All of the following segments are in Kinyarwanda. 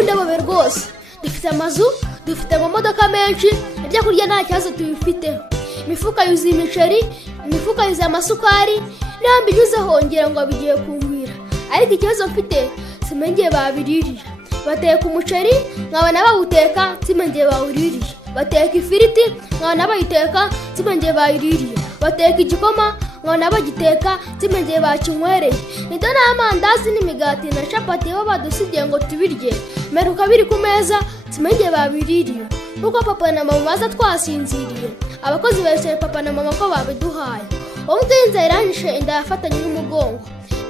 ubundi ababe rwose dufite amazu, dufite amamodoka menshi, ibyo kurya nta kibazo tubifiteho, imifuka yuzuye imiceri, imifuka yuzuye amasukari, n'ambi nyuze hongera ngo bigiye kungwira. Ariko ikibazo mfite simengeye babiririye. Bateka umuceri nkabona bawuteka simengeye bawuririye. Bateka ifiriti nkabona bayiteka simengeye bayiririye. Bateka igikoma nkabona bagiteka simengeye bakinywereye. Nito n'amandazi n'imigati na capati bo badusigiye ngo tubirye, meruka biri ku meza simengeye babiririye. Kuko papa na mama baza twasinziriye, abakozi berekeye papa na mama ko babiduhaye. Umwinze iranyishe inda yafatanye n'umugongo.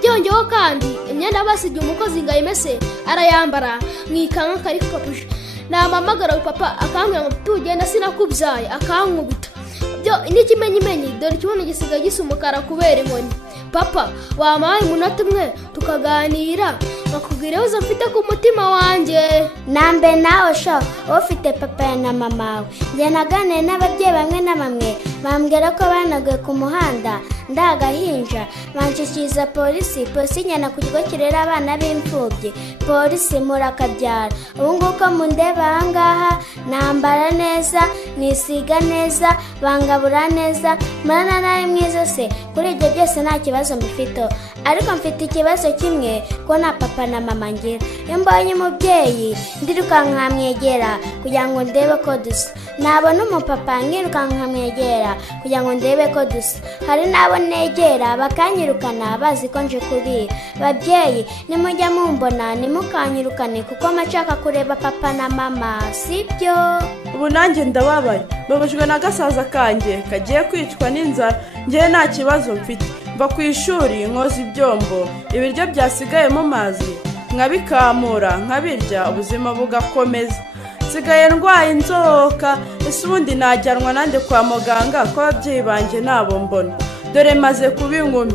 Byongeho kandi imyenda basigiye umukozi ngo ayimese arayambara mwikanga kari kapuje. Namamagara papa akambwira ngo tugenda sinakubyaye, akankubita. Byo n'ikimenyimenyi dore kibono gisigaye gisa umukara kubera inkoni. Papa wamaye umunota umwe tukaganira bakubwira ibibazo mfite ku mutima wanjye. Nambe nawe sho ufite papa na mama we. Njye naganiriye n'ababyeyi bamwe na bamwe bambwira ko banaguye ku muhanda ndagahinja, banshikiriza polisi njyana ku kigo kirera abana b'imfubyi. Polisi murakabyara. Ubu ngubu ko mundeba aha ngaha nambara neza, nisiga neza, bangabura neza, murana nawe mwiza se. Kuri ibyo byose nta kibazo mbifite, ariko mfite ikibazo kimwe ko na papa na mama ngira. Iyo mbonye umubyeyi ndiruka nkamwegera kugira ngo ndebe ko dusa, nabona umupapa nkiruka nkamwegera kugira ngo ndebe ko dusa. Hari nabo negera bakanyirukana bazi ko nje kubira. Babyeyi nimujya mumbona nimukanyirukane kuko mashaka kureba papa na mama, sibyo? Ubu nanjye ndababaye, babujwe na gasaza kanjye kagiye kwicwa n'inzara. Njye nta kibazo mfite, mva ku ishuri nkoza ibyombo, ibiryo byasigaye mu mazi nkabikamura nkabirya, ubuzima bugakomeza. Nsigaye ndwaye inzoka, ese ubundi najyanwa nande kwa muganga ko ababyeyi banjye nabo mbona? Dore maze kuba inkumi,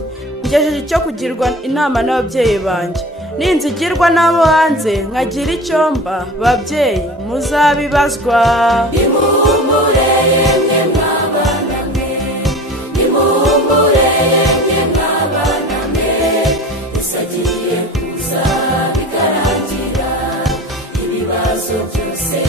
ngejeje icyo kugirwa inama n'ababyeyi banjye. Ninzigirwa n'abo hanze nkagira icyo mba, babyeyi muzabibazwa. Nimuhumure yemwe mwabana mwe, nimuhumure yemwe mwabana mwe, Yesu agiye kuza bikarangira ibibazo byose